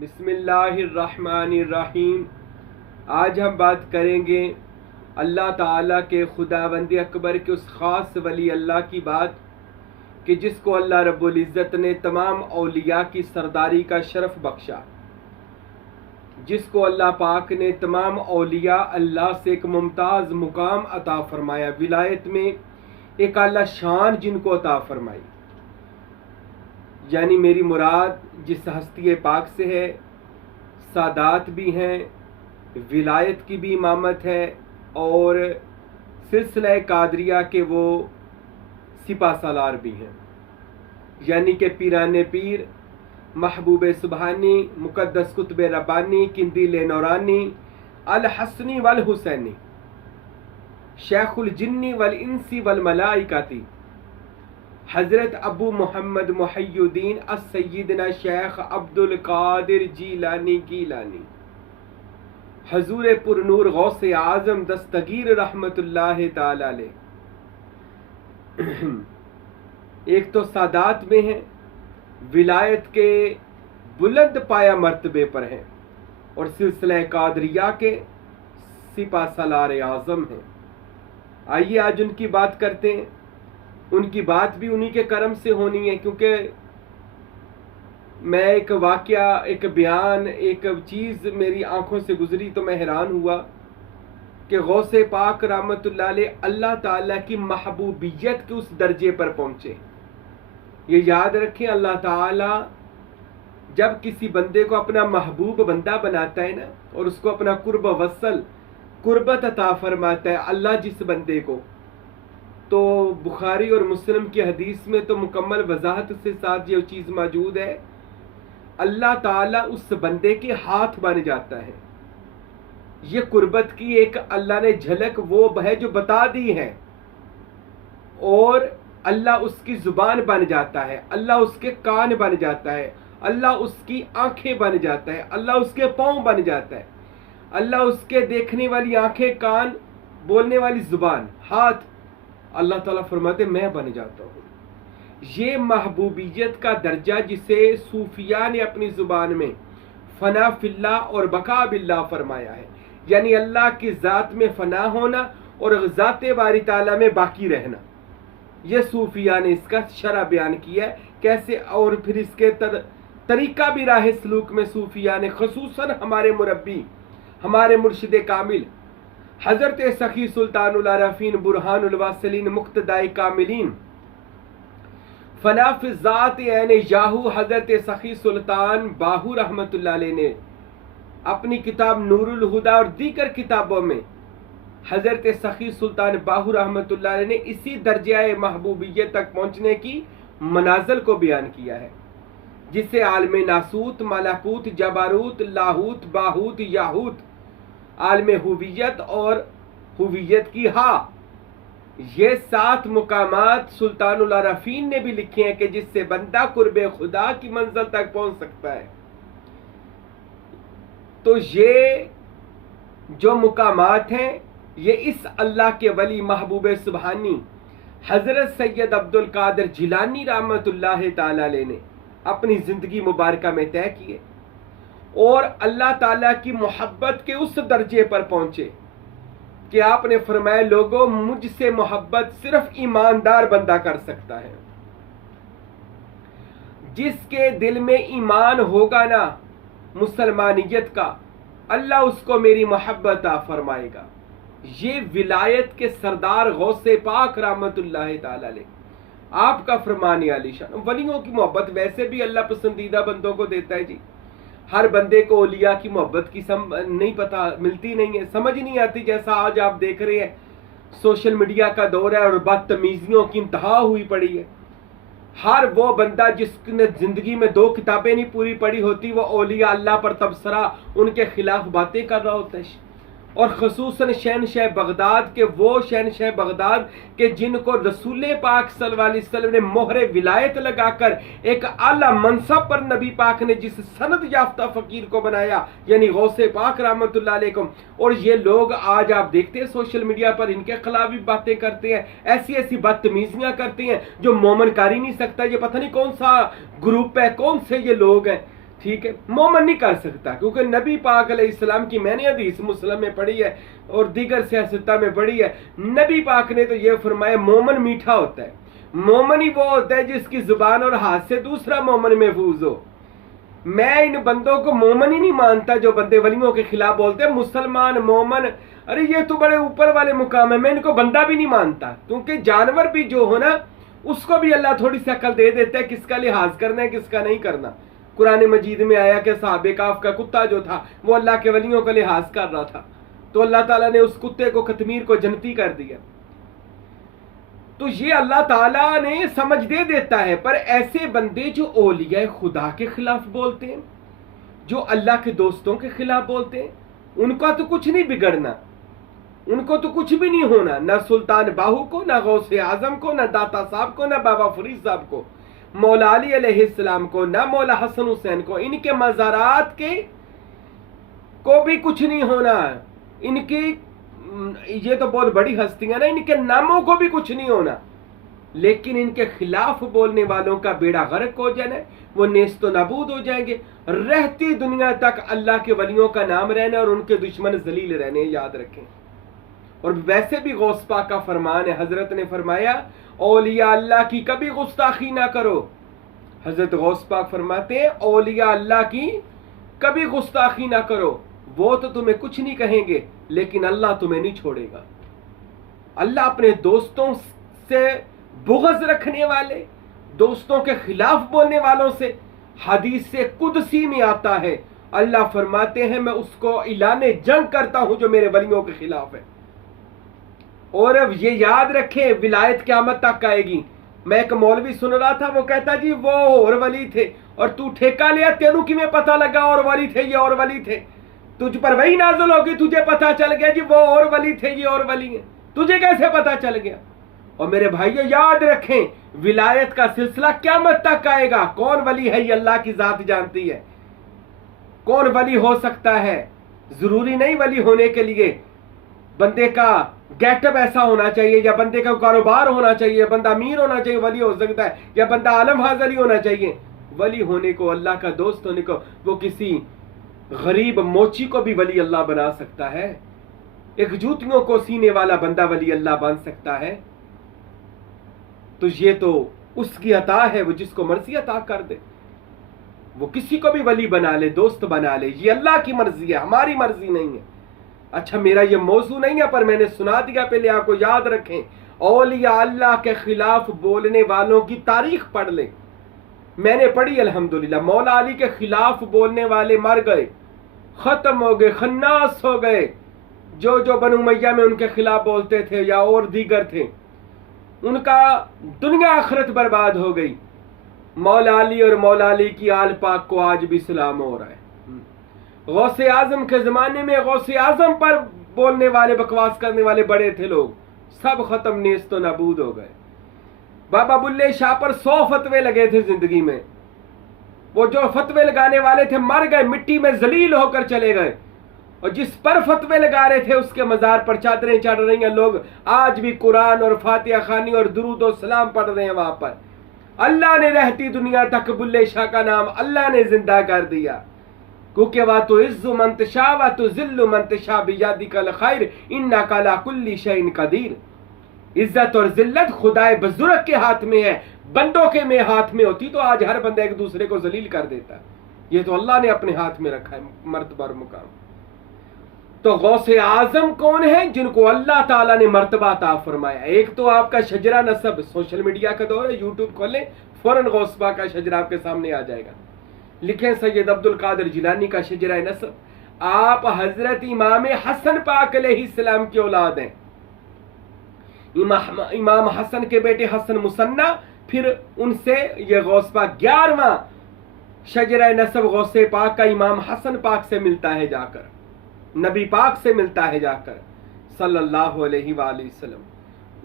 بسم اللہ الرحمن الرحیم۔ آج ہم بات کریں گے اللہ تعالیٰ کے خداوند اکبر کے اس خاص ولی اللہ کی بات کہ جس کو اللہ رب العزت نے تمام اولیاء کی سرداری کا شرف بخشا، جس کو اللہ پاک نے تمام اولیاء اللہ سے ایک ممتاز مقام عطا فرمایا، ولایت میں ایک اعلیٰ شان جن کو عطا فرمائی۔ یعنی میری مراد جس ہستی پاک سے ہے، سادات بھی ہیں، ولایت کی بھی امامت ہے، اور سلسلہ قادریہ کے وہ سپہ سالار بھی ہیں۔ یعنی کہ پیران پیر، محبوب سبحانی، مقدس قطب ربانی، قندیل نورانی، الحسنی والحسینی، شیخ الجنی والانسی والملائکتی، حضرت ابو محمد محی الدین السیدنا شیخ عبد القادر جیلانی گیلانی، حضور پر نور غوث اعظم دستگیر رحمت اللہ تعالی علیہ۔ ایک تو سادات میں ہیں، ولایت کے بلند پایا مرتبے پر ہیں، اور سلسلہ قادریہ کے سپہ سالار اعظم ہیں۔ آئیے آج ان کی بات کرتے ہیں۔ ان کی بات بھی انہی کے کرم سے ہونی ہے، کیونکہ میں ایک واقعہ، ایک بیان، ایک چیز میری آنکھوں سے گزری تو میں حیران ہوا کہ غوث پاک رحمت اللہ علیہ اللہ تعالیٰ کی محبوبیت کے اس درجے پر پہنچے۔ یہ یاد رکھیں، اللہ تعالیٰ جب کسی بندے کو اپنا محبوب بندہ بناتا ہے نا، اور اس کو اپنا قرب وصل، قربت عطا فرماتا ہے اللہ جس بندے کو، تو بخاری اور مسلم کی حدیث میں تو مکمل وضاحت سے ساتھ یہ چیز موجود ہے، اللہ تعالیٰ اس بندے کے ہاتھ بن جاتا ہے۔ یہ قربت کی ایک اللہ نے جھلک وہ ہے جو بتا دی ہے، اور اللہ اس کی زبان بن جاتا ہے، اللہ اس کے کان بن جاتا ہے، اللہ اس کی آنکھیں بن جاتا ہے، اللہ اس کے پاؤں بن جاتا ہے، اللہ اس کے دیکھنے والی آنکھیں، کان، بولنے والی زبان، ہاتھ، اللہ تعالیٰ فرماتے میں بن جاتا ہوں۔ یہ محبوبیت کا درجہ جسے صوفیاء نے اپنی زبان میں فنا فی اللہ اور بقا باللہ فرمایا ہے، یعنی اللہ کی ذات میں فنا ہونا اور ذات باری تعالیٰ میں باقی رہنا۔ یہ صوفیاء نے اس کا شرح بیان کیا ہے کیسے، اور پھر اس کے طریقہ بھی راہ سلوک میں صوفیاء نے، خصوصاً ہمارے مربی، ہمارے مرشد کامل حضرت سخی سلطان العارفین برہان الواصلین مقتدائے کاملین فنا فی الذات عین یاہو حضرت سخی سلطان باہو رحمت اللہ علیہ نے اپنی کتاب نور الہدی اور دیگر کتابوں میں حضرت سخی سلطان باہو رحمت اللہ علیہ نے اسی درجہ محبوبیت تک پہنچنے کی منازل کو بیان کیا ہے، جسے عالم ناسوت، ملکوت، جبروت، لاہوت، باہوت، یاہوت، عالم ہویت اور ہویت کی ہا، یہ 7 مقامات سلطان العارفین نے بھی لکھے ہیں کہ جس سے بندہ قرب خدا کی منزل تک پہنچ سکتا ہے۔ تو یہ جو مقامات ہیں، یہ اس اللہ کے ولی محبوب سبحانی حضرت سید عبد القادر جیلانی رحمت اللہ تعالی علیہ نے اپنی زندگی مبارکہ میں طے کیے، اور اللہ تعالیٰ کی محبت کے اس درجے پر پہنچے کہ آپ نے فرمایا لوگوں مجھ سے محبت صرف ایماندار بندہ کر سکتا ہے۔ جس کے دل میں ایمان ہوگا نا مسلمانیت کا، اللہ اس کو میری محبت عطا فرمائے گا۔ یہ ولایت کے سردار غوث پاک رحمت اللہ تعالی علیہ آپ کا فرمان عالی شان۔ ولیوں کی محبت ویسے بھی اللہ پسندیدہ بندوں کو دیتا ہے جی، ہر بندے کو اولیاء کی محبت کی نہیں پتہ، ملتی نہیں ہے، سمجھ نہیں آتی۔ جیسا آج آپ دیکھ رہے ہیں سوشل میڈیا کا دور ہے اور بدتمیزیوں کی انتہا ہوئی پڑی ہے۔ ہر وہ بندہ جس نے زندگی میں 2 کتابیں نہیں پوری پڑھی ہوتی، وہ اولیاء اللہ پر تبصرہ، ان کے خلاف باتیں کر رہا ہوتا ہے، اور خصوصاً شہنشاہ بغداد کے، وہ شہنشاہ بغداد کہ جن کو رسول پاک صلی اللہ علیہ وسلم نے مہر ولایت لگا کر ایک اعلیٰ منصب پر نبی پاک نے جس سند یافتہ فقیر کو بنایا، یعنی غوث پاک رحمت اللہ علیہ۔ اور یہ لوگ آج آپ دیکھتے ہیں سوشل میڈیا پر ان کے خلاف بھی باتیں کرتے ہیں، ایسی ایسی بدتمیزیاں کرتے ہیں جو مومن کر ہی نہیں سکتا۔ یہ پتہ نہیں کون سا گروپ ہے، کون سے یہ لوگ ہیں ٹھیک ہے، مومن نہیں کر سکتا، کیونکہ نبی پاک علیہ السلام کی میں نے حدیث مسلم میں پڑھی ہے اور دیگر سیاستہ میں پڑھی ہے، نبی پاک نے تو یہ فرمایا مومن میٹھا ہوتا ہے، مومن ہی وہ ہوتا ہے جس کی زبان اور ہاتھ سے دوسرا مومن محفوظ ہو۔ میں ان بندوں کو مومن ہی نہیں مانتا جو بندے ولیوں کے خلاف بولتے ہیں مسلمان مومن، ارے یہ تو بڑے اوپر والے مقام ہے، میں ان کو بندہ بھی نہیں مانتا، کیونکہ جانور بھی جو ہو نا اس کو بھی اللہ تھوڑی سی عقل دے دیتا ہے کس کا لحاظ کرنا ہے کس کا نہیں کرنا۔ قرآن مجید میں آیا کہ صحابہ کہف کا کتا جو تھا وہ اللہ کے ولیوں کا لحاظ کر رہا تھا، تو اللہ تعالیٰ نے اس کتے کو قطمیر کو جنتی کر دیا۔ تو یہ اللہ تعالیٰ نے سمجھ دے دیتا ہے، پر ایسے بندے جو اولیاء خدا کے خلاف بولتے ہیں، جو اللہ کے دوستوں کے خلاف بولتے ہیں، ان کا تو کچھ نہیں بگڑنا، ان کو تو کچھ بھی نہیں ہونا، نہ سلطان باہو کو، نہ غوث اعظم کو، نہ داتا صاحب کو، نہ بابا فرید صاحب کو، مولا علی علیہ السلام کو، نہ مولا حسن حسین کو، ان کے مزارات کے کو بھی کچھ نہیں ہونا، ان کی یہ تو بہت بڑی ہستیاں نا، ان کے ناموں کو بھی کچھ نہیں ہونا، لیکن ان کے خلاف بولنے والوں کا بیڑا غرق ہو جانا ہے، وہ نیست و نابود ہو جائیں گے، رہتی دنیا تک اللہ کے ولیوں کا نام رہنا اور ان کے دشمن ذلیل رہنے، یاد رکھیں۔ اور ویسے بھی غوث پاک کا فرمان ہے، حضرت نے فرمایا اولیاء اللہ کی کبھی گستاخی نہ کرو، حضرت غوث پاک فرماتے ہیں اولیاء اللہ کی کبھی گستاخی نہ کرو، وہ تو تمہیں کچھ نہیں کہیں گے لیکن اللہ تمہیں نہیں چھوڑے گا۔ اللہ اپنے دوستوں سے بغض رکھنے والے، دوستوں کے خلاف بولنے والوں سے، حدیث سے قدسی میں آتا ہے، اللہ فرماتے ہیں میں اس کو اعلان جنگ کرتا ہوں جو میرے ولیوں کے خلاف ہے۔ اور اب یہ یاد رکھیں ولایت قیامت تک آئے گی۔ میں ایک مولوی سن رہا تھا، وہ کہتا جی وہ اور ولی تھے، اور تو ٹھیکہ لیا، تینوں کی میں پتہ لگا اور ولی تھے یہ اور ولی تھے، تجھ پر وہی نازل ہوگی، تجھے پتہ چل گیا جی وہ اور ولی تھے یہ اور ولی ہیں، تجھے کیسے پتہ چل گیا؟ اور میرے بھائیو یاد رکھیں ولایت کا سلسلہ قیامت تک آئے گا، کون ولی ہے یہ اللہ کی ذات جانتی ہے، کون ولی ہو سکتا ہے، ضروری نہیں ولی ہونے کے لیے بندے کا گیٹ اپ ایسا ہونا چاہیے، یا بندے کا کاروبار ہونا چاہیے، یا بندہ امیر ہونا چاہیے ولی ہو سکتا ہے، یا بندہ عالم حاضری ہونا چاہیے۔ ولی ہونے کو، اللہ کا دوست ہونے کو، وہ کسی غریب موچی کو بھی ولی اللہ بنا سکتا ہے، ایک جوتیوں کو سینے والا بندہ ولی اللہ بن سکتا ہے۔ تو یہ تو اس کی عطا ہے، وہ جس کو مرضی عطا کر دے، وہ کسی کو بھی ولی بنا لے، دوست بنا لے، یہ اللہ کی مرضی ہے، ہماری مرضی نہیں ہے۔ اچھا میرا یہ موضوع نہیں ہے پر میں نے سنا دیا، پہلے آپ کو یاد رکھیں اولیاء اللہ کے خلاف بولنے والوں کی تاریخ پڑھ لیں، میں نے پڑھی الحمدللہ، مولا علی کے خلاف بولنے والے مر گئے، ختم ہو گئے، خناس ہو گئے، جو بنو امیہ میں ان کے خلاف بولتے تھے یا اور دیگر تھے، ان کا دنیا آخرت برباد ہو گئی۔ مولا علی اور مولا علی کی آل پاک کو آج بھی سلام ہو رہا ہے۔ غوث اعظم کے زمانے میں غوث اعظم پر بولنے والے، بکواس کرنے والے بڑے تھے لوگ، سب ختم نیست و نابود ہو گئے۔ بابا بلے شاہ پر 100 فتوے لگے تھے زندگی میں، وہ جو فتوے لگانے والے تھے مر گئے، مٹی میں ذلیل ہو کر چلے گئے، اور جس پر فتوے لگا رہے تھے اس کے مزار پر چادریں چڑھ رہی ہیں، لوگ آج بھی قرآن اور فاتحہ خوانی اور درود و سلام پڑھ رہے ہیں وہاں پر۔ اللہ نے رہتی دنیا تک بلے شاہ کا نام اللہ نے زندہ کر دیا، کیونکہ وَتُعِزُّ مَن تَشَاءُ وَتُذِلُّ مَن تَشَاءُ بِيَدِكَ الْخَيْرُ إِنَّكَ عَلَىٰ كُلِّ شَيْءٍ قَدِيرٌ۔ عزت اور ذلت خدائے بزرگ کے ہاتھ میں ہے، بندوں کے میں ہاتھ میں ہوتی تو آج ہر بندہ ایک دوسرے کو ذلیل کر دیتا، یہ تو اللہ نے اپنے ہاتھ میں رکھا ہے مرتبہ اور مقام۔ تو غوث اعظم کون ہیں؟ جن کو اللہ تعالیٰ نے مرتبہ عطا فرمایا۔ ایک تو آپ کا شجرہ نسب، سوشل میڈیا کا دور ہے، یوٹیوب کھولیں فوراً غوث پاک کا شجرہ آپ کے سامنے آ جائے گا، لکھیں سید عبد القادر جیلانی کا شجرہ نسب، آپ حضرت امام حسن پاک علیہ السلام کی اولاد ہیں، امام حسن کے بیٹے حسن مثنی، پھر ان سے یہ غوث پاک 11واں شجرہ نسب غوث پاک کا امام حسن پاک سے ملتا ہے جا کر، نبی پاک سے ملتا ہے جا کر صلی اللہ علیہ وآلہ وسلم۔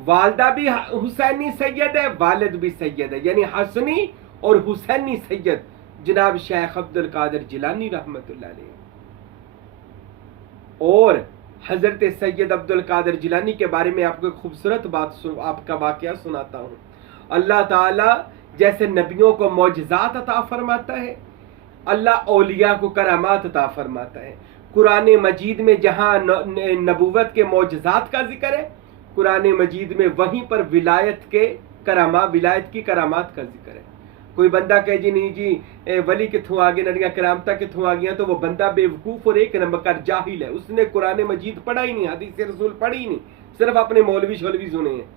والدہ بھی حسینی سید ہے، والد بھی سید ہے، یعنی حسنی اور حسینی سید جناب شیخ عبد القادر جیلانی رحمت اللہ علیہ۔ اور حضرت سید عبد القادر جیلانی کے بارے میں آپ کو ایک خوبصورت بات، آپ کا واقعہ سناتا ہوں۔ اللہ تعالیٰ جیسے نبیوں کو معجزات عطا فرماتا ہے، اللہ اولیاء کو کرامات عطا فرماتا ہے۔ قرآن مجید میں جہاں نبوت کے معجزات کا ذکر ہے، قرآن مجید میں وہیں پر ولایت کی کرامات کا ذکر ہے۔ کوئی بندہ کہے جی نہیں جی ولی کتھوں آگے نڑیاں کرامتہ کتھوں آگیا، تو وہ بندہ بے وقوف اور ایک نمبر جاہل ہے، اس نے قرآن مجید پڑھا ہی نہیں، حدیث رسول پڑھی ہی نہیں، صرف اپنے مولوی شولوی سنے ہیں۔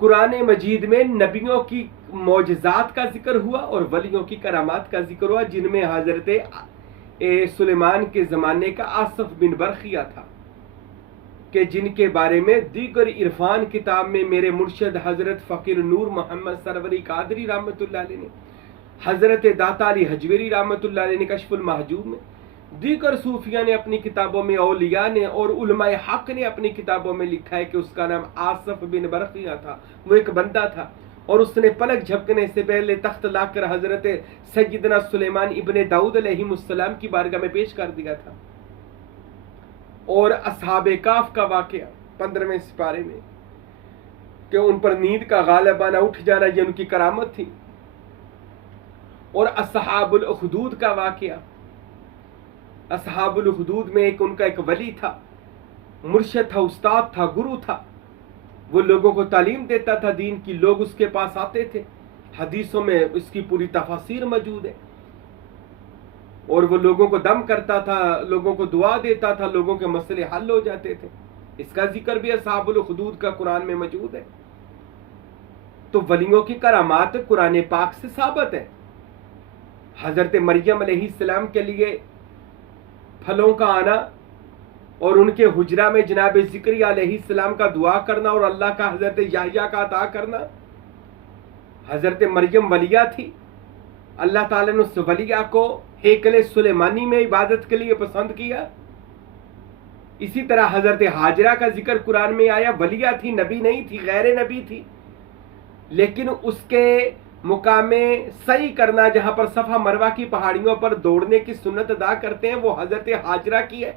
قرآن مجید میں نبیوں کی معجزات کا ذکر ہوا اور ولیوں کی کرامات کا ذکر ہوا، جن میں حضرت سلیمان کے زمانے کا آصف بن برخیہ تھا، کہ جن کے بارے میں دیگر عرفان کتاب میں میرے مرشد حضرت فقیر نور محمد سروری قادری رحمۃ اللہ علیہ نے، حضرت داتا علی حجویری رحمۃ اللہ علیہ نے کشف المحجوب میں، دیگر صوفیہ نے اپنی کتابوں میں، اولیاء نے اور علماء حق نے اپنی کتابوں میں لکھا ہے کہ اس کا نام آصف بن برقیہ تھا، وہ ایک بندہ تھا اور اس نے پلک جھپکنے سے پہلے تخت لا کر حضرت سیدنا سلیمان ابن داؤد علیہ السلام کی بارگاہ میں پیش کر دیا تھا۔ اور اصحاب کاف کا واقعہ 15ویں سپارے میں کہ ان پر نیند کا غالبانہ اٹھ جانا یہ ان کی کرامت تھی۔ اور اصحاب الاخدود کا واقعہ، اصحاب الحدود میں ان کا ایک ولی تھا، مرشد تھا، استاد تھا، گرو تھا، وہ لوگوں کو تعلیم دیتا تھا دین کی، لوگ اس کے پاس آتے تھے، حدیثوں میں اس کی پوری تفاسیر موجود ہے، اور وہ لوگوں کو دم کرتا تھا، لوگوں کو دعا دیتا تھا، لوگوں کے مسئلے حل ہو جاتے تھے۔ اس کا ذکر بھی اصحاب الحدود کا قرآن میں موجود ہے۔ تو ولیوں کی کرامات قرآن پاک سے ثابت ہے۔ حضرت مریم علیہ السلام کے لیے پھلوں کا آنا اور ان کے حجرہ میں جناب زکریا علیہ السلام کا دعا کرنا اور اللہ کا حضرت یحییٰ کا عطا کرنا، حضرت مریم ولیہ تھی، اللہ تعالیٰ نے اس ولیہ کو ہیکل سلیمانی میں عبادت کے لیے پسند کیا۔ اسی طرح حضرت حاجرہ کا ذکر قرآن میں آیا، ولیہ تھی، نبی نہیں تھی، غیر نبی تھی، لیکن اس کے مقام سعی کرنا جہاں پر صفا مروہ کی پہاڑیوں پر دوڑنے کی سنت ادا کرتے ہیں وہ حضرت حاجرہ کی ہے،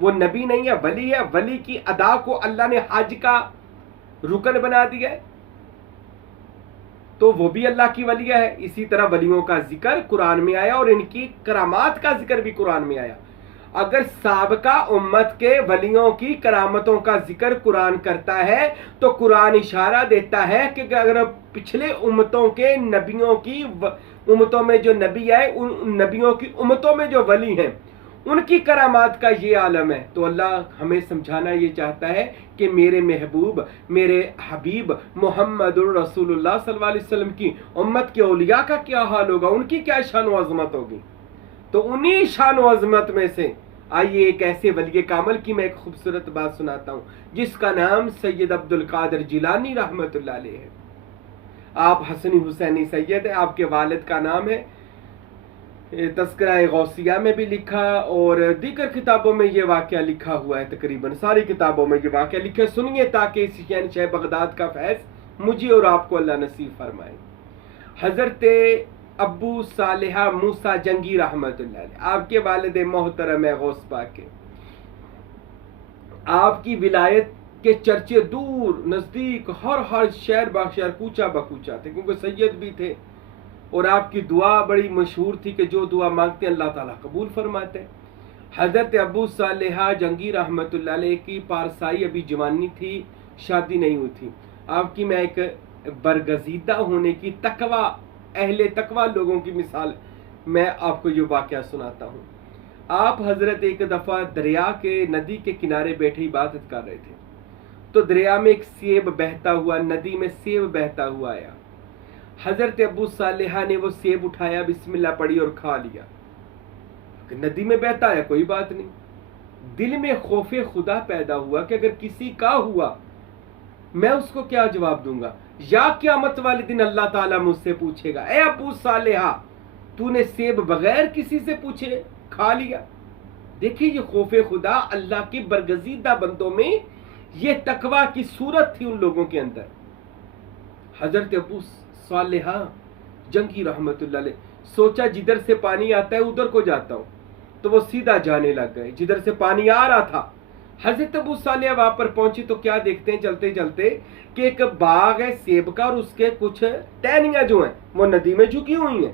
وہ نبی نہیں ہے، ولی ہے۔ ولی کی ادا کو اللہ نے حج کا رکن بنا دیا ہے، تو وہ بھی اللہ کی ولی ہے۔ اسی طرح ولیوں کا ذکر قرآن میں آیا اور ان کی کرامات کا ذکر بھی قرآن میں آیا۔ اگر سابقہ امت کے ولیوں کی کرامتوں کا ذکر قرآن کرتا ہے تو قرآن اشارہ دیتا ہے کہ اگر پچھلے امتوں کے نبیوں کی امتوں میں جو نبی آئے، ان نبیوں کی امتوں میں جو ولی ہیں ان کی کرامات کا یہ عالم ہے، تو اللہ ہمیں سمجھانا یہ چاہتا ہے کہ میرے محبوب، میرے حبیب محمد الرسول اللہ صلی اللہ علیہ وسلم کی امت کے اولیاء کا کیا حال ہوگا، ان کی کیا شان و عظمت ہوگی۔ تو انہی شان و عظمت میں سے آئیے ایک ایسے ولی کامل کی میں ایک خوبصورت بات سناتا ہوں، جس کا نام سید عبد القادر جیلانی رحمۃ اللہ علیہ ہے۔ آپ حسنی حسینی سید ہیں، آپ کے والد کا نام ہے، تذکرہ غوثیہ میں بھی لکھا اور دیگر کتابوں میں یہ واقعہ لکھا ہوا ہے، تقریباً ساری کتابوں میں یہ واقعہ لکھا ہے۔ سنیے تاکہ اس شہنشاہ بغداد کا فیض مجھے اور آپ کو اللہ نصیب فرمائے۔ حضرت ابو صالحہ موسیٰ جنگی رحمت اللہ علیہ، آپ کے والد محترم ہے غوث پاک کے، آپ کی ولایت کے چرچے دور نزدیک ہر شہر بشہر کوچہ بکوچہ تھے، کیونکہ سید بھی تھے، اور آپ کی دعا بڑی مشہور تھی کہ جو دعا مانگتے ہیں اللہ تعالیٰ قبول فرماتے ہیں۔ حضرت ابو صالحہ جنگی رحمت اللہ علیہ کی پارسائی ابھی جوانی تھی، شادی نہیں ہوئی تھی۔ آپ کی میں ایک برگزیدہ ہونے کی تقوی، اہل تقوی لوگوں کی مثال میں آپ کو یہ واقعہ سناتا ہوں۔ آپ حضرت ایک دفعہ دریا کے ندی کے کنارے بیٹھے عبادت کر رہے تھے، تو دریا میں ایک سیب بہتا ہوا، ندی میں سیب بہتا ہوا آیا۔ حضرت ابو صالحہ نے وہ سیب اٹھایا، بسم اللہ پڑھی اور کھا لیا۔ ندی میں بہتا ہے کوئی بات نہیں، دل میں خوف خدا پیدا ہوا کہ اگر کسی کا ہوا میں اس کو کیا جواب دوں گا، یا قیامت والے دن اللہ تعالیٰ مجھ سے پوچھے گا اے ابو صالحہ تو نے سیب بغیر کسی سے پوچھے کھا لیا۔ دیکھیں یہ خوف خدا اللہ کے برگزیدہ بندوں میں، یہ تقوی کی صورت تھی ان لوگوں کے اندر۔ حضرت ابو صالحہ جنگی رحمت اللہ علیہ سوچا جدھر سے پانی آتا ہے ادھر کو جاتا ہوں، تو وہ سیدھا جانے لگ گئے جدھر سے پانی آ رہا تھا۔ حضرت ابو صالحہ وہاں پر پہنچے تو کیا دیکھتے ہیں چلتے چلتے کہ ایک باغ ہے سیب کا، اور اس کے کچھ ٹہنیاں جو ہیں وہ ندی میں جھکی ہوئی ہیں۔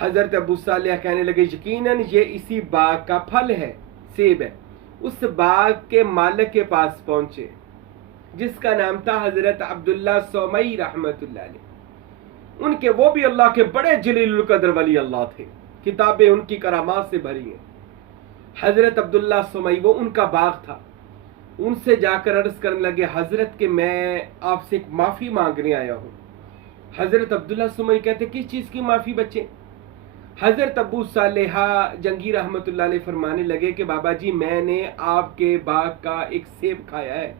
حضرت ابو صالح کہنے لگے یقیناً یہ اسی باغ کا پھل ہے، سیب ہے۔ اس باغ کے مالک کے پاس پہنچے جس کا نام تھا حضرت عبداللہ سومئی رحمت اللہ علیہ۔ ان کے وہ بھی اللہ کے بڑے جلیل القدر ولی اللہ تھے، کتابیں ان کی کرامات سے بھری ہیں۔ حضرت عبداللہ سومئی وہ ان کا باغ تھا۔ ان سے جا کر عرض کرنے لگے حضرت کہ میں آپ سے ایک معافی مانگنے آیا ہوں۔ حضرت عبداللہ سومئی کہتے کس چیز کی معافی بچے؟ حضرت ابو صالحہ جنگی رحمت اللہ علیہ فرمانے لگے کہ بابا جی میں نے آپ کے باغ کا ایک سیب کھایا ہے،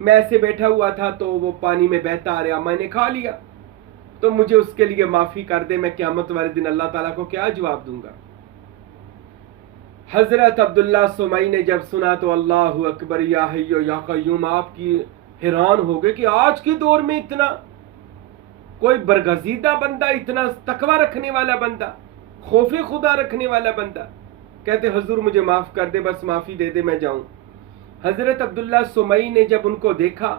میں ایسے بیٹھا ہوا تھا تو وہ پانی میں بہتا آ رہا، میں نے کھا لیا، تو مجھے اس کے لیے معافی کر دے، میں قیامت والے دن اللہ تعالیٰ کو کیا جواب دوں گا؟ حضرت عبداللہ سومئی نے جب سنا تو اللہ اکبر یا حیو یا قیوم، آپ کی حیران ہو گئے کہ آج کے دور میں اتنا کوئی برگزیدہ بندہ، اتنا تقوی رکھنے والا بندہ، خوف خدا رکھنے والا بندہ، کہتے حضور مجھے معاف کر دے، بس معافی دے دے میں جاؤں۔ حضرت عبداللہ سومئی نے جب ان کو دیکھا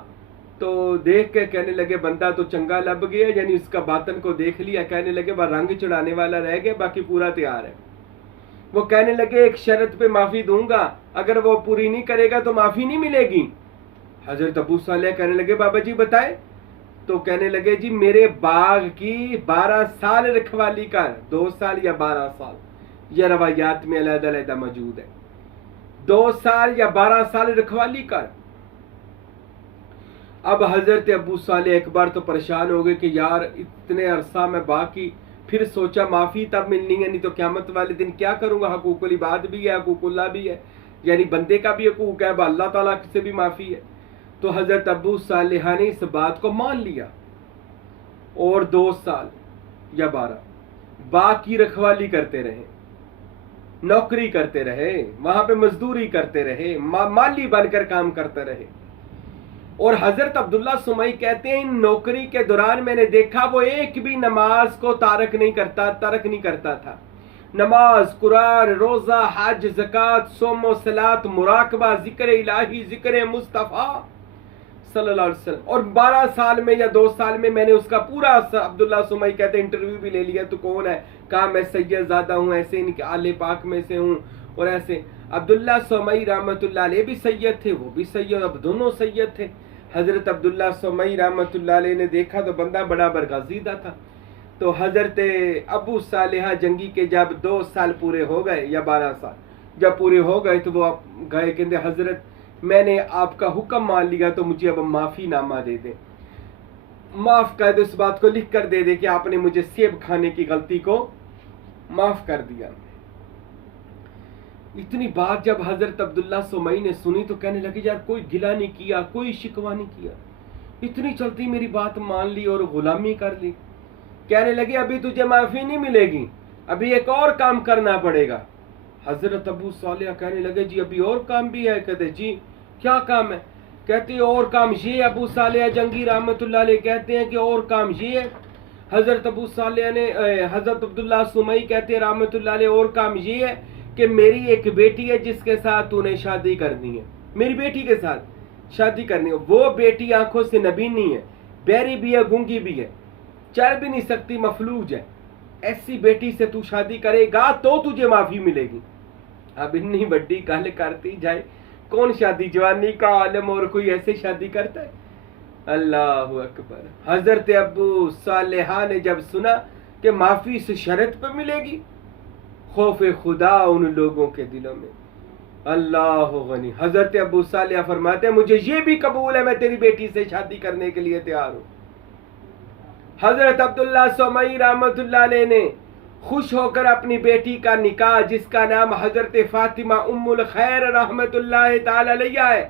تو دیکھ کے کہنے لگے بندہ تو چنگا لب گیا، یعنی اس کا باطن کو دیکھ لیا، کہنے لگے وہ رنگ چڑھانے والا رہ گیا، باقی پورا تیار ہے۔ وہ کہنے لگے ایک شرط پہ معافی دوں گا، اگر وہ پوری نہیں کرے گا تو معافی نہیں ملے گی۔ حضرت ابو صالح کہنے لگے بابا جی بتائے، تو کہنے لگے جی میرے باغ کی 12 سال رکھوالی کر، 2 سال یا 12 سال، یہ روایات میں علیحدہ علیحدہ موجود ہے، 2 سال یا 12 سال رکھوالی کر۔ اب حضرت ابو صالح ایک بار تو پریشان ہو گئے کہ یار اتنے عرصہ میں باقی، پھر سوچا معافی تب ملنی ہے، نہیں تو قیامت والے دن کیا کروں گا، حقوق العباد بھی ہے، حقوق اللہ بھی ہے، یعنی بندے کا بھی حقوق ہے، اللہ تعالیٰ سے بھی معافی ہے۔ تو حضرت ابو صالح نے اس بات کو مان لیا اور 2 سال یا 12 باغ کی رکھوالی کرتے رہے، نوکری کرتے رہے، وہاں پہ مزدوری کرتے رہے، مالی بن کر کام کرتے رہے۔ اور حضرت عبداللہ سومئی کہتے ہیں ان نوکری کے دوران میں نے دیکھا وہ ایک بھی نماز کو ترک نہیں کرتا تھا۔ نماز، قرآن، روزہ، حج، زکوٰۃ، صوم و صلات، مراقبہ، ذکر الہی، ذکر مصطفیٰ صلی اللہ علیہ وسلم۔ اور 12 سال میں یا 2 سال میں نے اس کا پورا، عبداللہ سومئی کہتے ہیں انٹرویو بھی لے لیا، تو کون ہے، کہا میں سید زادہ ہوں، ایسے ان کے آل پاک میں سے ہوں، اور ایسے عبداللہ سومئی رحمت اللہ علیہ بھی سید تھے، وہ بھی سید، اب دونوں سید تھے۔ حضرت عبداللہ سومئی رحمت اللہ علیہ نے دیکھا تو بندہ بڑا برگزیدہ تھا، تو حضرت ابو صالحہ جنگی کے جب 2 سال پورے ہو گئے یا 12 سال جب پورے ہو گئے تو وہ گئے، کہتے حضرت میں نے آپ کا حکم مان لیا تو مجھے اب معافی نامہ دے دیں، معاف کر دے، اس بات کو لکھ کر دے دے کہ آپ نے مجھے سیب کھانے کی غلطی کو معاف کر دیا۔ اتنی بات جب حضرت عبداللہ سومئی نے سنی تو کہنے لگے یار کوئی گلہ نہیں کیا، کوئی شکوہ نہیں کیا، اتنی چلتی میری بات مان لی اور غلامی کر لی۔ کہنے لگے ابھی تجھے معافی نہیں ملے گی، ابھی ایک اور کام کرنا پڑے گا۔ حضرت ابو صالح کہنے لگے جی ابھی اور کام بھی ہے؟ کہتے جی کیا کام ہے؟ کہتے اور کام یہ، ابو صالح جنگی رحمت اللہ علیہ کہتے ہیں کہ اور کام یہ ہے۔ حضرت ابو صالح نے، حضرت عبداللہ سومئی کہتے ہیں رحمت اللہ علیہ اور کام یہ ہے کہ میری ایک بیٹی ہے جس کے ساتھ تو نے شادی کرنی ہے، میری بیٹی کے ساتھ شادی کرنی ہے۔ وہ بیٹی آنکھوں سے نبینی ہے، بہری بھی ہے، گونگی بھی ہے، چل بھی نہیں سکتی، مفلوج ہے، ایسی بیٹی سے تو شادی کرے گا تو تجھے معافی ملے گی۔ اب اتنی بڑی گل کرتی جائے، کون شادی، جوانی کا عالم اور کوئی ایسے شادی کرتا ہے؟ اللہ اکبر۔ حضرت ابو صالحہ نے جب سنا کہ معافی اس شرط پہ ملے گی، خوف خدا ان لوگوں کے دلوں میں، اللہ غنی۔ حضرت ابو صالحہ فرماتے ہیں مجھے یہ بھی قبول ہے، میں تیری بیٹی سے شادی کرنے کے لیے تیار ہوں۔ حضرت عبداللہ سومئی رحمت اللہ علیہ نے خوش ہو کر اپنی بیٹی کا نکاح، جس کا نام حضرت فاطمہ ام الخیر رحمت اللہ تعالی علیہ ہے،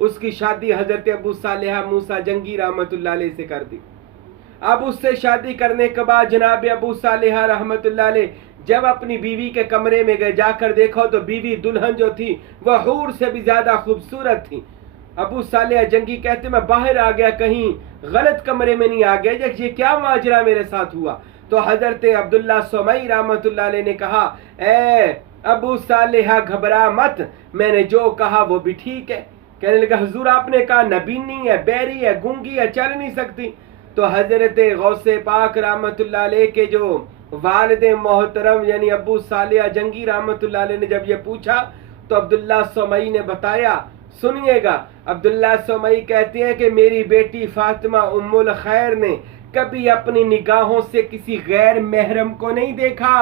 اس کی شادی حضرت ابو صالحہ موسیٰ جنگی رحمت اللہ علیہ سے کر دی۔ اب اس سے شادی کرنے کے بعد جناب ابو صالحہ رحمت اللہ علیہ جب اپنی بیوی کے کمرے میں گئے، جا کر دیکھو تو بیوی دلہن جو تھی وہ حور سے بھی زیادہ خوبصورت تھی۔ ابو صالحہ جنگی کہتے میں باہر آ گیا، کہیں غلط کمرے میں نہیں آ گیا، یہ کیا ماجرا میرے ساتھ ہوا؟ تو حضرت عبداللہ سومئی رحمت اللہ علیہ نے کہا اے ابو صالحہ گھبرا مت، میں نے جو کہا وہ بھی ٹھیک ہے۔ کہنے لگا حضور آپ نے کہا نبینی ہے، بہری ہے، گونگی ہے، چل نہیں سکتی۔ تو حضرت غوث پاک رحمت اللہ علیہ کے جو والد محترم یعنی ابو صالح جنگی رحمتہ اللہ علیہ نے جب یہ پوچھا تو عبداللہ سومئی نے بتایا. سنیے گا, عبداللہ سومئی کہتے ہیں کہ میری بیٹی فاطمہ ام الخیر نے کبھی اپنی نگاہوں سے کسی غیر محرم کو نہیں دیکھا,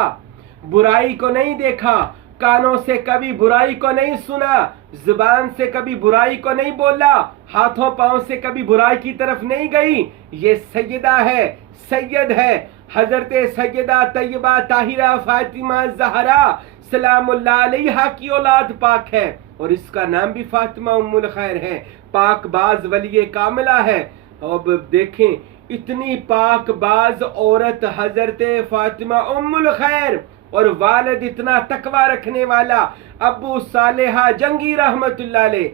برائی کو نہیں دیکھا, کانوں سے کبھی برائی کو نہیں سنا, زبان سے کبھی برائی کو نہیں بولا, ہاتھوں پاؤں سے کبھی برائی کی طرف نہیں گئی. یہ سیدہ ہے, سید ہے, حضرت سیدہ طیبہ طاہرہ فاطمہ زہرا سلام اللہ علیہا کی اولاد پاک ہے, اور اس کا نام بھی فاطمہ ام الخیر ہے. پاک باز ولی کاملہ ہے. اب دیکھیں اتنی پاک باز عورت حضرت فاطمہ ام الخیر, اور والد اتنا تقوی رکھنے والا ابو صالحہ جنگی رحمت اللہ علیہ,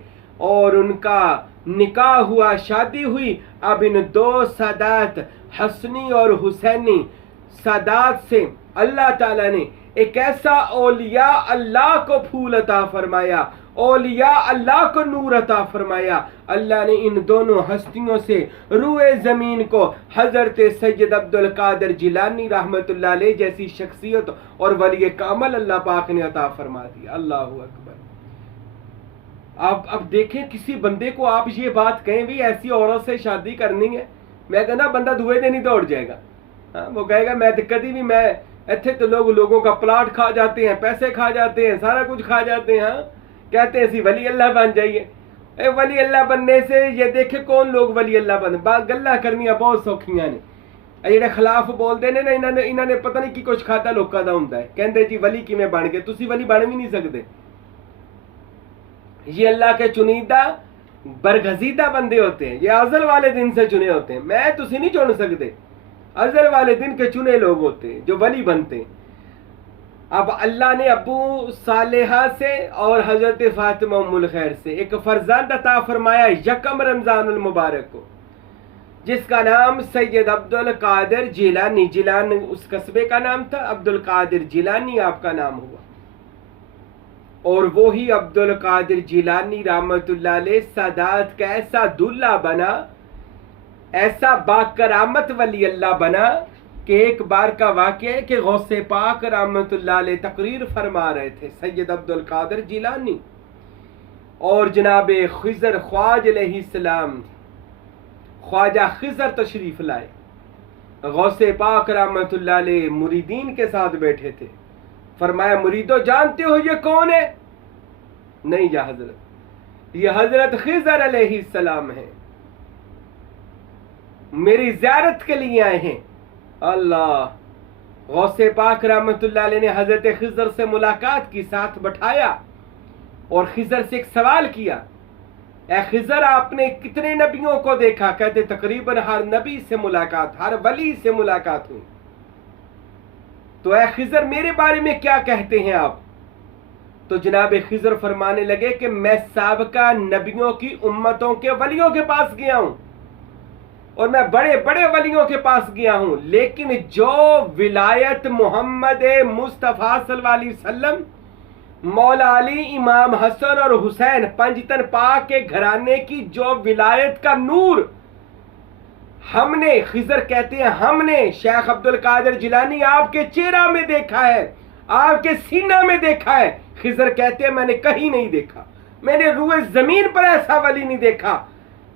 اور ان کا نکاح ہوا, شادی ہوئی. اب ان دو سادات حسنی اور حسینی سادات سے اللہ تعالیٰ نے ایک ایسا اولیاء اللہ کو پھول عطا فرمایا, اولیاء اللہ کو نور عطا فرمایا. اللہ نے ان دونوں ہستیوں سے روئے زمین کو حضرت سید عبد القادر جیلانی رحمت اللہ علیہ جیسی شخصیت اور ولی کامل اللہ پاک نے عطا فرما دیا. اللہ اکبر. اب دیکھیں کسی بندے کو آپ یہ بات کہیں بھی ایسی عورت سے شادی کرنی ہے, میں کہنا بندہ دھوئے دے نہیں دوڑ جائے گا. وہ کہے گا میں کدی بھی میں ایتھے تو لوگوں کا پلاٹ کھا جاتے ہیں, پیسے کھا جاتے ہیں, سارا کچھ کھا جاتے ہیں. کہتے ہیں اسی ولی اللہ بن جائیے. اے ولی اللہ بننے سے یہ دیکھے کون لوگ ولی اللہ بن, گلا کرنی بہت سوکھیاں نے. جڑے خلاف بولتے ہیں نا انہوں نے پتہ نہیں کی کچھ کھاتا لوکاں دا ہوندا ہے. کہندے جی ولی کیویں بن گئے, تسی ولی بن بھی نہیں سکتے. یہ اللہ کے چنیدہ برگزیدہ بندے ہوتے ہیں, یہ ازل والے دن سے چنے ہوتے ہیں. میں تسی نہیں چن سکتے, ازل والے دن کے چنے لوگ ہوتے ہیں جو ولی بنتے ہیں. اب اللہ نے ابو صالحہ سے اور حضرت فاطمہ ام الخیر سے ایک فرزند عطا فرمایا یکم رمضان المبارک کو, جس کا نام سید عبد القادر جیلانی, جیلان اس قصبے کا نام تھا, عبد القادر جیلانی آپ کا نام ہوا. اور وہی عبد القادر جیلانی رحمت اللہ علیہ سادات کا ایسا دلہا بنا, ایسا باکرامت ولی اللہ بنا کہ ایک بار کا واقعہ ہے کہ غوث پاک رحمت اللہ علیہ تقریر فرما رہے تھے, سید عبد القادر جیلانی اور جناب خضر خواج علیہ السلام, خواجہ خضر تشریف لائے. غوث پاک رحمت اللہ علیہ مریدین کے ساتھ بیٹھے تھے. فرمایا مریدو جانتے ہو یہ کون ہے؟ نہیں یا حضرت, یہ حضرت خضر علیہ السلام ہیں, میری زیارت کے لیے آئے ہیں. اللہ. غوث پاک رحمت اللہ علیہ نے حضرت خضر سے ملاقات کی, ساتھ بٹھایا اور خضر سے ایک سوال کیا, اے خضر آپ نے کتنے نبیوں کو دیکھا؟ کہتے تقریباً ہر نبی سے ملاقات, ہر ولی سے ملاقات ہوئی. تو اے خضر میرے بارے میں کیا کہتے ہیں آپ؟ تو جناب خضر فرمانے لگے کہ میں سابقہ نبیوں کی امتوں کے ولیوں کے پاس گیا ہوں, اور میں بڑے بڑے ولیوں کے پاس گیا ہوں, لیکن جو ولایت محمد مصطفیٰ صلی اللہ علیہ وسلم, مولا علی, امام حسن اور حسین پنجتن پاک کے گھرانے کی جو ولایت کا نور ہم نے, خضر کہتے ہیں ہم نے شیخ عبد القادر جیلانی آپ کے چہرہ میں دیکھا ہے, آپ کے سینہ میں دیکھا ہے. خضر کہتے ہیں میں نے کہیں نہیں دیکھا, میں نے روئے زمین پر ایسا ولی نہیں دیکھا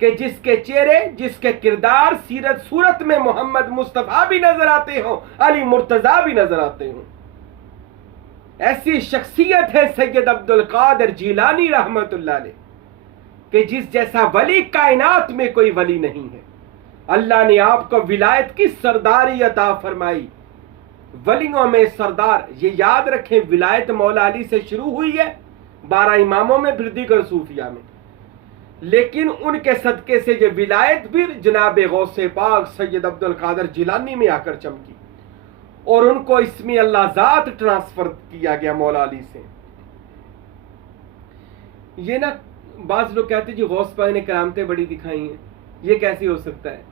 کہ جس کے چہرے, جس کے کردار, سیرت صورت میں محمد مصطفیٰ بھی نظر آتے ہوں, علی مرتضیٰ بھی نظر آتے ہوں. ایسی شخصیت ہے سید عبد القادر جیلانی رحمت اللہ علیہ کہ جس جیسا ولی کائنات میں کوئی ولی نہیں ہے. اللہ نے آپ کو ولایت کی سرداری عطا فرمائی, ولیوں میں سردار. یہ یاد رکھیں ولایت مولا علی سے شروع ہوئی ہے, 12 اماموں میں, پھر دیگر صوفیہ میں, لیکن ان کے صدقے سے یہ ولایت بھی جناب غوث پاک سید عبد القادر جیلانی میں آ کر چمکی, اور ان کو اسم اللہ ذات ٹرانسفر کیا گیا مولا علی سے. یہ نا بعض لوگ کہتے ہیں جی غوث پاک نے کرامتیں بڑی دکھائی ہیں, یہ کیسے ہو سکتا ہے؟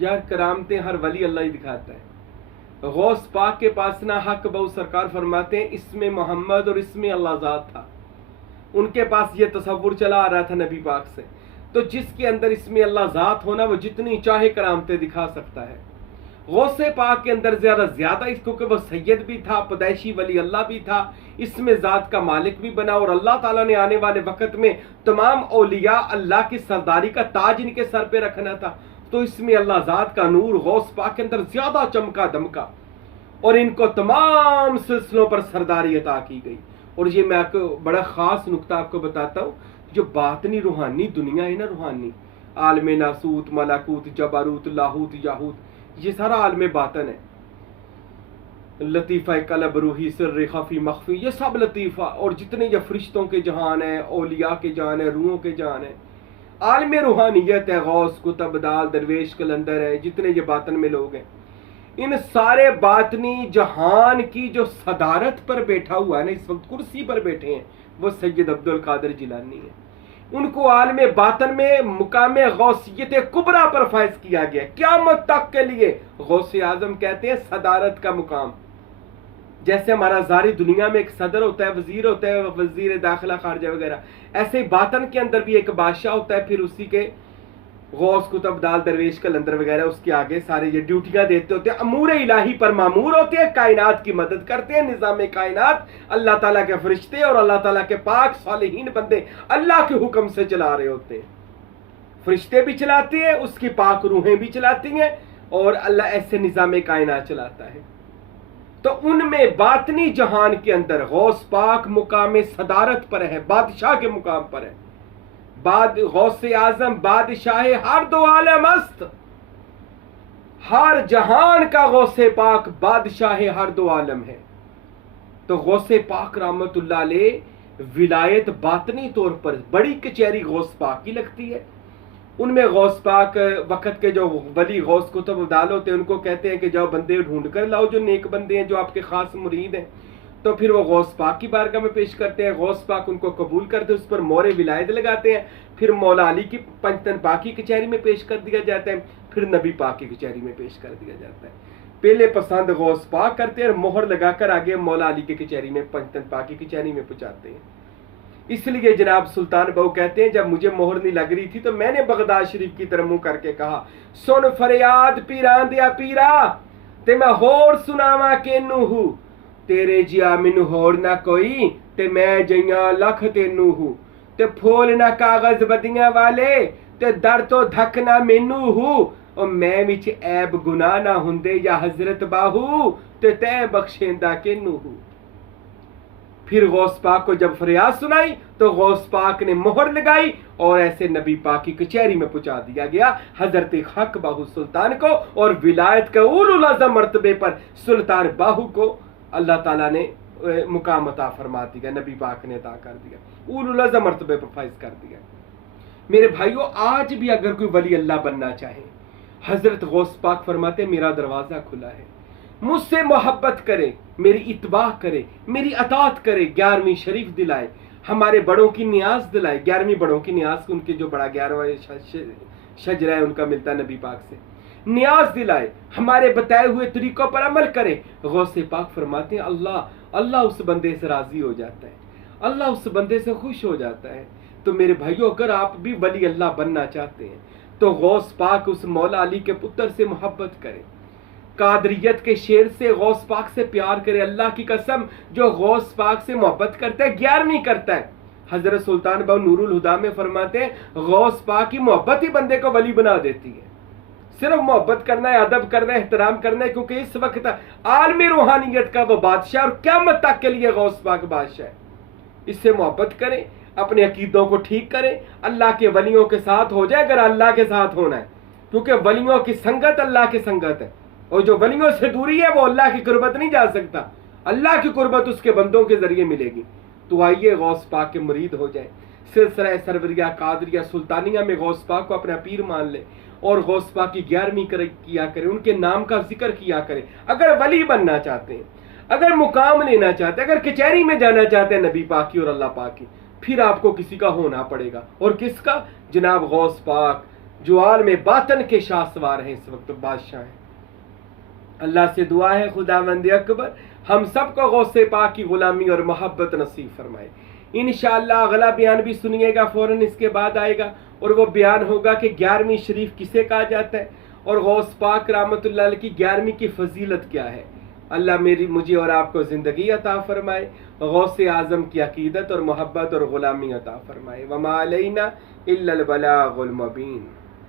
یار کرامتیں ہر ولی اللہ ہی دکھاتا ہے. غوث پاک کے پاس نا حق بہو سرکار فرماتے ہیں اسم محمد اور اسم اللہ ذات تھا, ان کے پاس یہ تصور چلا آ رہا تھا نبی پاک سے. تو جس کے اندر اسم اللہ ذات ہونا وہ جتنی چاہے کرامتیں دکھا سکتا ہے. غوث پاک کے اندر زیادہ اس کو کہ وہ سید بھی تھا، پیدائشی ولی اللہ بھی تھا، اس میں ذات کا مالک بھی بنا، اور اللہ تعالیٰ نے آنے والے وقت میں تمام اولیاء اللہ کی سرداری کا تاج ان کے سر پہ رکھنا تھا، تو اس میں اللہ ذات کا نور غوث پاک کے اندر زیادہ چمکا دمکا، اور ان کو تمام سلسلوں پر سرداری عطا کی گئی۔ اور یہ میں آپ کو بڑا خاص نقطہ آپ کو بتاتا ہوں، جو باطنی روحانی دنیا ہے نا، روحانی عالم ناسوت، ملکوت، جبروت، لاہوت، یاہوت، یہ سارا عالم باطن ہے، لطیفہ قلب، روحی، سر، خفی، مخفی، یہ سب لطیفہ، اور جتنے یہ فرشتوں کے جہان ہیں، اولیاء کے جہان ہیں، روحوں کے جہان ہیں، عالم روحانیت ہے، غوث، کتب، دال، درویش، قلندر ہے، جتنے یہ باطن میں لوگ ہیں، ان سارے باطنی جہان کی جو صدارت پر بیٹھا ہوا ہے نا، اس وقت کرسی پر بیٹھے ہیں، وہ سید عبد القادر جیلانی ہے۔ ان کو عالم باطن میں مقام غوثیت کبریٰ پر فائز کیا گیا، قیامت تک کے لیے غوث اعظم کہتے ہیں صدارت کا مقام۔ جیسے ہمارا ظاہری دنیا میں ایک صدر ہوتا ہے، وزیر ہوتا ہے، وزیر داخلہ، خارجہ وغیرہ، ایسے ہی باطن کے اندر بھی ایک بادشاہ ہوتا ہے، پھر اسی کے غوث، کتب، دال، درویش، قلندر وغیرہ اس کے آگے سارے یہ ڈیوٹیاں دیتے ہوتے ہیں، امور الہی پر مامور ہوتے ہیں، کائنات کی مدد کرتے ہیں، نظام کائنات اللہ تعالیٰ کے فرشتے اور اللہ تعالیٰ کے پاک صالحین بندے اللہ کے حکم سے چلا رہے ہوتے ہیں، فرشتے بھی چلاتے ہیں، اس کی پاک روحیں بھی چلاتی ہیں، اور اللہ ایسے نظام کائنات چلاتا ہے۔ تو ان میں باطنی جہان کے اندر غوث پاک مقام صدارت پر ہے، بادشاہ کے مقام پر ہے، غوث اعظم بادشاہ ہر دو عالم است، ہر جہان کا غوث پاک بادشاہ ہر دو عالم ہے۔ تو غوث پاک رحمت اللہ علیہ ولایت باطنی طور پر بڑی کچہری غوث پاک کی لگتی ہے۔ ان میں غوث پاک وقت کے جو ولی غوث کتب دال ہوتے ہیں، ان کو کہتے ہیں کہ جاؤ بندے ڈھونڈ کر لاؤ جو نیک بندے ہیں، جو آپ کے خاص مرید ہیں، تو پھر وہ غوث پاک کی بارگاہ میں پیش کرتے ہیں، غوث پاک ان کو قبول کرتے ہیں، اس پر مہر ولایت لگاتے ہیں، پھر مولا علی کی پنجتن پاک کی کچہری میں پیش کر دیا جاتا ہے، پھر نبی پاک کی کچہری میں پیش کر دیا جاتا ہے۔ پہلے پسند غوث پاک کرتے ہیں اور مہر لگا کر آگے مولا علی کی کچہری میں، پنجتن پاک کی کچہری میں پہنچاتے ہیں۔ اس لیے جناب سلطان بہو کہتے ہیں جب مجھے مہر نہیں لگ رہی تھی تو میں نے بغداد شریف کی طرف منہ کر کے کہا، سن فریاد پیران دیا پیرا تے میں ہور سناواں کینوں ہوں، تیرے جیا مینوں ہور نہ کوئی تے میں جیاں لکھ تینوں ہوں، تے پھول نہ کاغذ بدیاں والے تے در تو دھک نہ مینوں ہوں، اور میں وچ عیب گناہ نہ ہوندے یا حضرت باہو تے تے بخشیندہ کینوں ہوں۔ پھر غوث پاک کو جب فریاد سنائی تو غوث پاک نے مہر لگائی اور ایسے نبی پاک کی کچہری میں پہنچا دیا گیا حضرت حق باہو سلطان کو، اور ولایت کے اولو العظم مرتبے پر سلطان باہو کو اللہ تعالیٰ نے مقام عطا فرما دیا، نبی پاک نے عطا کر دیا، اولو العظم مرتبے پر فائز کر دیا۔ میرے بھائیو، آج بھی اگر کوئی ولی اللہ بننا چاہے، حضرت غوث پاک فرماتے میرا دروازہ کھلا ہے، مجھ سے محبت کرے، میری اتباع کرے، میری اطاعت کرے، 11ویں شریف دلائے، ہمارے بڑوں کی نیاز دلائے، 11ویں بڑوں کی نیاز، ان کے جو بڑا 11واں شجرہ ہے ان کا ملتا ہے نبی پاک سے، نیاز دلائے، ہمارے بتائے ہوئے طریقوں پر عمل کرے۔ غوث پاک فرماتے ہیں اللہ اس بندے سے راضی ہو جاتا ہے، اللہ اس بندے سے خوش ہو جاتا ہے۔ تو میرے بھائیو، اگر آپ بھی ولی اللہ بننا چاہتے ہیں تو غوث پاک اس مولا علی کے پتر سے محبت کریں، قادریت کے شیر سے غوث پاک سے پیار کرے۔ اللہ کی قسم، جو غوث پاک سے محبت کرتا ہے 11ویں کرتا ہے۔ حضرت سلطان بہو نور الہدا میں فرماتے ہیں غوث پاک کی محبت ہی بندے کو ولی بنا دیتی ہے۔ صرف محبت کرنا ہے، ادب کرنا ہے، احترام کرنا ہے، کیونکہ اس وقت عالمی روحانیت کا وہ بادشاہ اور قیامت تک کے لیے غوث پاک بادشاہ ہے۔ اس سے محبت کریں، اپنے عقیدوں کو ٹھیک کریں، اللہ کے ولیوں کے ساتھ ہو جائے اگر اللہ کے ساتھ ہونا ہے، کیونکہ ولیوں کی سنگت اللہ کی سنگت ہے، اور جو ولیوں سے دوری ہے وہ اللہ کی قربت نہیں جا سکتا، اللہ کی قربت اس کے بندوں کے ذریعے ملے گی۔ تو آئیے غوث پاک کے مرید ہو جائیں، سلسلہ سروریہ قادریہ سلطانیہ میں غوث پاک کو اپنا پیر مان لیں، اور غوث پاک کی 11ویں کیا کریں، ان کے نام کا ذکر کیا کریں۔ اگر ولی بننا چاہتے ہیں، اگر مقام لینا چاہتے ہیں، اگر کچہری میں جانا چاہتے ہیں نبی پاک کی اور اللہ پاک کی، پھر آپ کو کسی کا ہونا پڑے گا، اور کس کا؟ جناب غوث پاک، جو عالم باطن کے شاہ سوار ہیں، اس وقت بادشاہ ہیں۔ اللہ سے دعا ہے خداوند اکبر ہم سب کو غوث پاک کی غلامی اور محبت نصیب فرمائے۔ انشاءاللہ اگلا بیان بھی سنیے گا، فوراً اس کے بعد آئے گا، اور وہ بیان ہوگا کہ 11ویں شریف کسے کہا جاتا ہے، اور غوث پاک رحمۃ اللہ علیہ کی 11ویں کی فضیلت کیا ہے؟ اللہ مجھے اور آپ کو زندگی عطا فرمائے، غوث اعظم کی عقیدت اور محبت اور غلامی عطا فرمائے۔ وما علینا الا البلاغ المبین۔